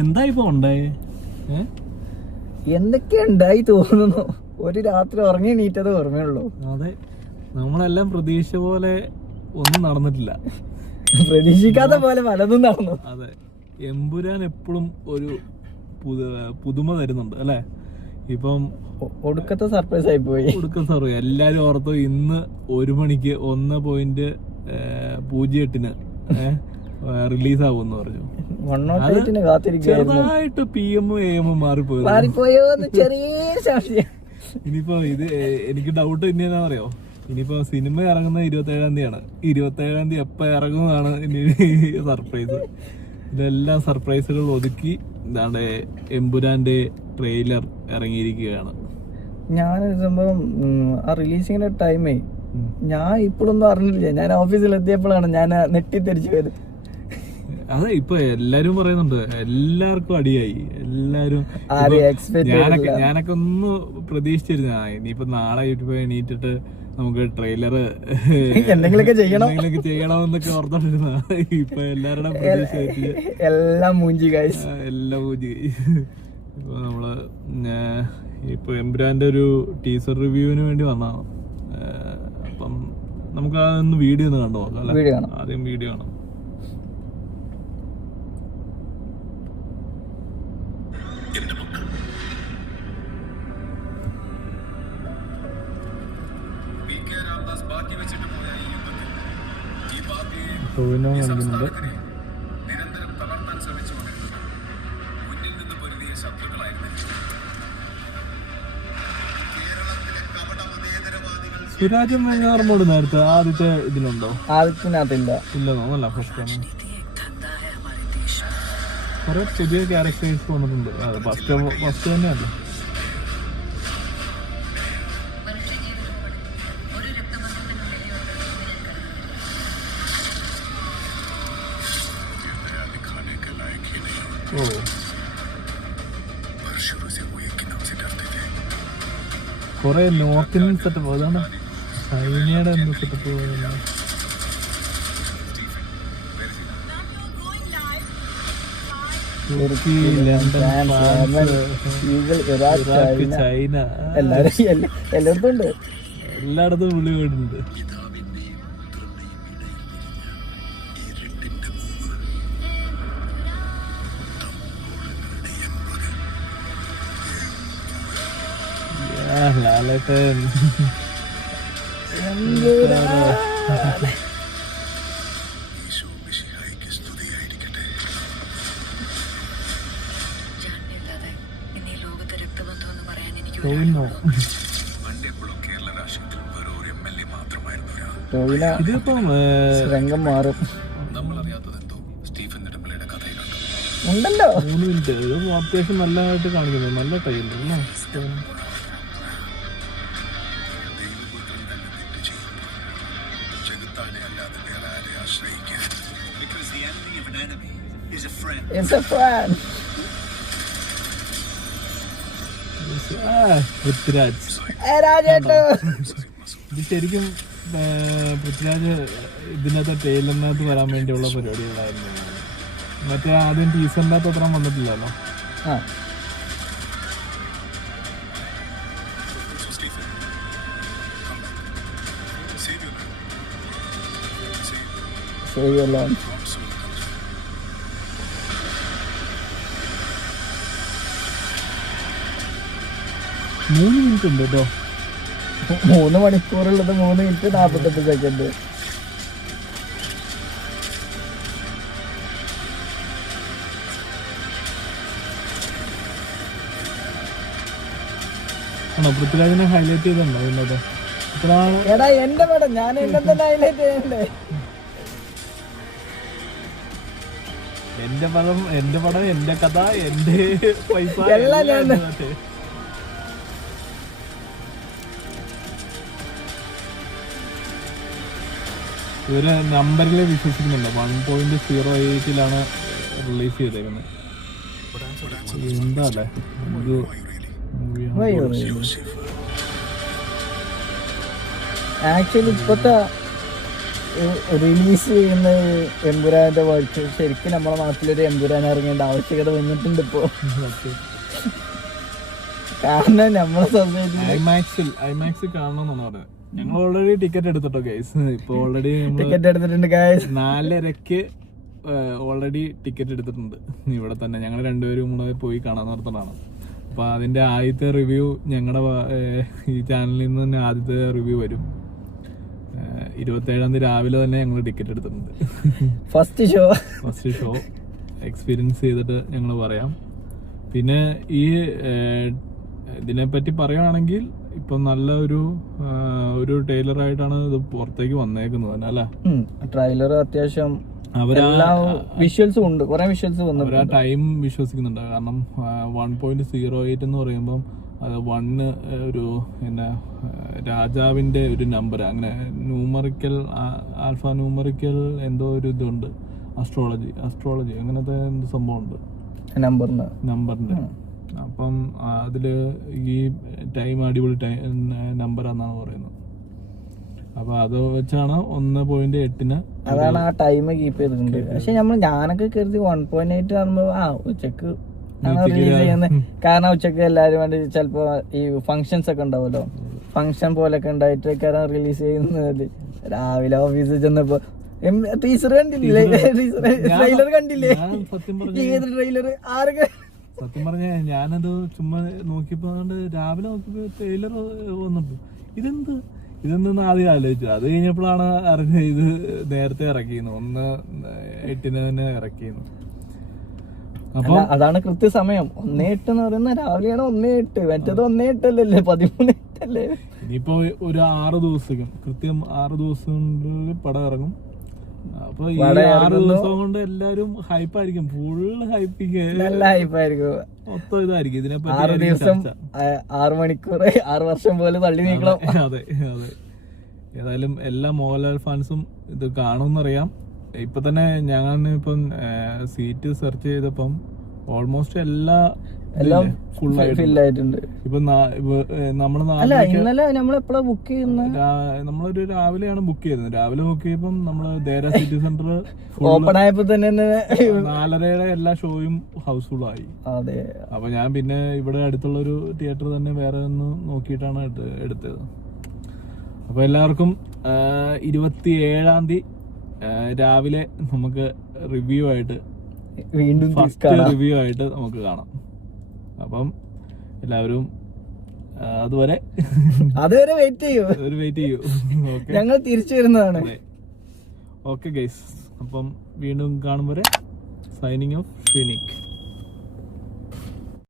എന്താ ഇപ്പൊ ഉണ്ടായേ? എന്തൊക്കെ ഉണ്ടായി തോന്നുന്നു. ഒരു രാത്രി ഉറങ്ങി നീറ്റത് ഓർമ്മയുള്ളൂ. അതെ, നമ്മളെല്ലാം പ്രതീക്ഷ പോലെ ഒന്നും നടന്നിട്ടില്ല. പ്രതീക്ഷിക്കാത്ത പോലെ പലതും നടന്നു. അതെ, എമ്പുരാൻ എപ്പോഴും ഒരു പുതുമ തരുന്നുണ്ട് അല്ലെ. ഇപ്പം ഒടുക്കത്തെ സർപ്രൈസ് ആയി പോയി. എല്ലാരും ഓർത്തു ഇന്ന് 1 മണിക്ക് 1.08 റിലീസ് ആവുമെന്ന് പറഞ്ഞു. ചെറുതായിട്ട് PM AM മാറിപ്പോയോ ചെറിയ സംശയം. ഇനിയിപ്പോ എനിക്ക് ഡൗട്ട് തന്നെയാണെന്ന് അറിയോ, ഇനിയിപ്പോ സിനിമ ഇറങ്ങുന്നത് 27-ാം തീയതിയാണ്. 27-ാം തീയതി എപ്പ ഇറങ്ങുന്നതാണ് ഇനി സർപ്രൈസ്. ഇതെല്ലാം സർപ്രൈസുകൾ ഒതുക്കി എന്താണ് എമ്പുരാന്റെ ട്രെയിലർ ഇറങ്ങിയിരിക്കുകയാണ്. ഞാനൊരു സംഭവം ആ റിലീസിങ്ങിന്റെ ടൈമേ ഞാൻ ഇപ്പോഴൊന്നും അറിഞ്ഞില്ല. ഞാൻ ഓഫീസിൽ എത്തിയപ്പോഴാണ് ഞാൻ നെട്ടിത്തെരിച്ചു പോയത്. അതെ, ഇപ്പൊ എല്ലാരും പറയുന്നുണ്ട്, എല്ലാവർക്കും അടിയായി. എല്ലാരും ഞാനൊക്കെ ഒന്ന് പ്രതീക്ഷിച്ചിരുന്ന ഇനിയിപ്പോ നാളെ യൂട്യൂബ് എണീറ്റിട്ട് നമുക്ക് ട്രെയിലർ എന്തെങ്കിലുമൊക്കെ ചെയ്യണമെന്നൊക്കെ ഓർത്തോണ്ടിരുന്ന. ഇപ്പൊ എല്ലാവരുടെ പ്രതീക്ഷ എല്ലാം മൂഞ്ചി. ഇപ്പൊ നമ്മള് ഇപ്പൊ എംബ്രാന്റെ ഒരു ടീസർ റിവ്യൂവിന് വേണ്ടി വന്നതാണ്. അപ്പം നമുക്ക് അതൊന്ന് വീഡിയോ ഒന്ന് കണ്ടു നോക്കാം. ആദ്യം വീഡിയോ കാണാം. കാണിക്കുന്നുണ്ട്. സുരാജും വെങ്ങാറുമോട് നേരത്തെ ആദ്യത്തെ ഇതിലുണ്ടോ? ആദ്യത്തിനകത്തില്ല. ഇല്ലെന്നല്ല, ഫസ്റ്റ് ടൈം കുറെ പുതിയ ക്യാരക്ടേഴ്സ് വന്നിട്ടുണ്ട്. ഫസ്റ്റ് തന്നെയല്ലേ. ഓ, കൊറേ നോർത്ത് ഇന്ത്യൻ സെറ്റപ്പ്. അതാണ് ചൈനയുടെ എന്ത് സെറ്റപ്പ്. തുർക്കി, ലണ്ടൻ, ഫ്രാൻസ്, ചൈന, എല്ലായിടത്തും ഉണ്ട്. എല്ലായിടത്തും വിളി പോയിട്ടുണ്ട്. ലാലേട്ടൻ ഇതിപ്പം രംഗം മാറും ഉണ്ടല്ലോ. 3 മിനിറ്റ് അത്യാവശ്യം നല്ലതായിട്ട് കാണിക്കുന്നു. നല്ല ടൈം അല്ലേ. പൃഥ്വിരാജ് ഇത് ശരിക്കും പൃഥ്വിരാജ് ഇതിനകത്ത് ട്രെയിലറിനകത്ത് വരാൻ വേണ്ടിയുള്ള പരിപാടികളായിരുന്നു. മറ്റേ ആദ്യം ടീസറിനകത്ത് അത്ര വന്നിട്ടില്ലല്ലോ. ശരിയല്ലോ. 3 മിനിറ്റ് ഉണ്ട് കേട്ടോ. 3 മണിക്കൂറുള്ളത് 3 മിനിറ്റ് 48 സെക്കൻഡ്. ആണോ പൃഥ്വിരാജിനെ ഹൈലൈറ്റ് ചെയ്തിട്ടുണ്ടോ? എടാ എന്റെ പടം ഞാൻ എന്നെ തന്നെ ഹൈലൈറ്റ് ചെയ്യണ്ടേ? എന്റെ പടം, എന്റെ കഥ, എന്റെ പൈസ എല്ലാം ഞാൻ. ഇവര് നമ്പറിൽ വിശ്വസിക്കുന്നുണ്ട്. 1.08 റിലീസ് ചെയ്തേക്കുന്നത്. എന്താ അല്ലേ ആക്ച്വലി ഇപ്പത്തെ റിലീസ് ചെയ്യുന്ന എമ്പുരാന്റെ വർക്ക് ശരിക്കും നമ്മളെ നാട്ടിലൊരു എമ്പുരാൻ ഇറങ്ങേണ്ട ആവശ്യകത വന്നിട്ടുണ്ട് ഇപ്പോ. കാരണം നമ്മളെ സൊസൈറ്റി ഐമാക്സിൽ കാണണമെന്നാണ് പറഞ്ഞത്. ഞങ്ങൾ ഓൾറെഡി ടിക്കറ്റ് എടുത്തിട്ടോ ഗൈസ്. ഇപ്പൊ ഓൾറെഡി ടിക്കറ്റ് എടുത്തിട്ടുണ്ട് ഗൈസ്. 4:30 ഓൾറെഡി ടിക്കറ്റ് എടുത്തിട്ടുണ്ട് ഇവിടെ തന്നെ. ഞങ്ങൾ രണ്ടുപേരും കൂടെ പോയി കാണാൻ നടത്തണതാണ്. അപ്പൊ അതിന്റെ ആദ്യത്തെ റിവ്യൂ ഞങ്ങളുടെ ഈ ചാനലിൽ നിന്ന് തന്നെ ആദ്യത്തെ റിവ്യൂ വരും. 27 രാവിലെ തന്നെ ഞങ്ങൾ ടിക്കറ്റ് എടുത്തിട്ടുണ്ട്. ഫസ്റ്റ് ഷോ എക്സ്പീരിയൻസ് ചെയ്തിട്ട് ഞങ്ങൾ പറയാം. പിന്നെ ഈ ഇതിനെപ്പറ്റി പറയുകയാണെങ്കിൽ ഇപ്പൊ നല്ല ഒരു ട്രെയിലറായിട്ടാണ് ഇത് പുറത്തേക്ക് വന്നേക്കുന്നത് തന്നെ അല്ലേ. ട്രെയിലർ അത്യാവശ്യം വിഷ്വൽസും ഉണ്ട്, കുറെ വിഷ്വൽസ് വന്നു. അവരാ ടൈം വിശ്വസിക്കുന്നുണ്ട്. കാരണം 1.08 എന്ന് പറയുമ്പം അത് 1 ഒരു പിന്നെ രാജാവിന്റെ ഒരു നമ്പർ, അങ്ങനെ ന്യൂമറിക്കൽ ആൽഫ ന്യൂമറിക്കൽ എന്തോ ഒരു ഇതുണ്ട്. അസ്ട്രോളജി അങ്ങനത്തെ എന്ത് സംഭവം ഉണ്ട് നമ്പറിന്റെ. അപ്പം അതില് ഈ ടൈം അടിപൊളി നമ്പറാന്നാണ് പറയുന്നത്. അപ്പൊ അത് വെച്ചാണ് 1.8 അതാണ് ആ ടൈം കീപ്പ് ചെയ്തിട്ടുണ്ട്. പക്ഷെ ഞാനൊക്കെ കരുതി 1.8 ആകുമ്പോ ഉച്ചക്ക് റിലീസ് ചെയ്യുന്നത്. കാരണം ഉച്ചക്ക് എല്ലാരും വേണ്ടി ചിലപ്പോ ഈ ഫങ്ഷൻസ് ഒക്കെ ഉണ്ടാവുമല്ലോ, ഫങ്ഷൻ പോലൊക്കെ ഉണ്ടായിട്ട് കാരണം റിലീസ് ചെയ്യുന്നത്. രാവിലെ ഓഫീസിൽ ചെന്നപ്പോ ടീച്ചർ കണ്ടില്ലേ, ട്രെയിലർ കണ്ടില്ലേ, ഏത് ട്രെയിലർ ആരൊക്കെ. സത്യം പറഞ്ഞ ഞാനത് ചുമ്മാ നോക്കിയപ്പോ രാവിലെ നോക്കിയപ്പോ ട്രെയിലർ വന്നിട്ടു. ഇതെന്തെന്ന് ആദ്യം ആലോചിച്ചു. അത് കഴിഞ്ഞപ്പോഴാണ് അറിഞ്ഞത് ഇത് നേരത്തെ ഇറക്കിയിരുന്നു, 1.8 തന്നെ ഇറക്കിയിരുന്നു. അപ്പൊ അതാണ് കൃത്യസമയം. 1.8 എന്ന് പറയുന്ന രാവിലെയാണ് 1.8, മറ്റേത് 1.8 അല്ലല്ലേ, 13.8 അല്ലേ. ഇനിയിപ്പോ ഒരു 6 ദിവസം, കൃത്യം 6 ദിവസം കൊണ്ട് പടം ഇറങ്ങും. അപ്പൊ ഈ 6 ദിവസം കൊണ്ട് എല്ലാരും ഹൈപ്പായിരിക്കും, ഫുള്ള് നല്ല ഹൈപ്പായിരിക്കും. മൊത്തം ഇതായിരിക്കും ഇതിനെപ്പറ്റി. 6 ദിവസം 6 മണിക്കൂർ 6 വർഷം പോലെ തള്ളി നീക്കണം. അതെ. ഏതായാലും എല്ലാ മോഹൻലാൽ ഫാൻസും ഇത് കാണുമെന്നറിയാം. ഇപ്പൊ തന്നെ ഞങ്ങളിപ്പം സീറ്റ് സെർച്ച് ചെയ്തപ്പം ഓൾമോസ്റ്റ് എല്ലാം ഫില്ലായിട്ടുണ്ട്. ഇപ്പൊ ഇന്നലെ നമ്മളെപ്പോഴാ ബുക്ക് ചെയ്യുന്നത്? നമ്മളൊരു രാവിലെയാണ് ബുക്ക് ചെയ്തത്. രാവിലെ ബുക്ക് ചെയ്യപ്പം നമ്മള് ദേര സിറ്റി സെന്റർ ഓപ്പൺ ആയപ്പോ തന്നെ 4:30 എല്ലാ ഷോയും ഹൗസ്ഫുൾ ആയി. അതെ. അപ്പൊ ഞാൻ പിന്നെ ഇവിടെ അടുത്തുള്ള ഒരു തിയേറ്റർ തന്നെ വേറെ ഒന്ന് നോക്കിയിട്ടാണ് എടുത്തത്. അപ്പൊ എല്ലാവർക്കും 27 രാവിലെ നമുക്ക് റിവ്യൂ ആയിട്ട് വീണ്ടും റിവ്യൂ ആയിട്ട് നമുക്ക് കാണാം. അപ്പം എല്ലാവരും അതുവരെ വെയിറ്റ് ചെയ്യൂ. ഞങ്ങൾ തിരിച്ചു വരുന്നതാണ്. ഓക്കെ ഗൈസ്, അപ്പം വീണ്ടും കാണും വരെ സൈനിങ് ഓഫ് ഷീനിക്.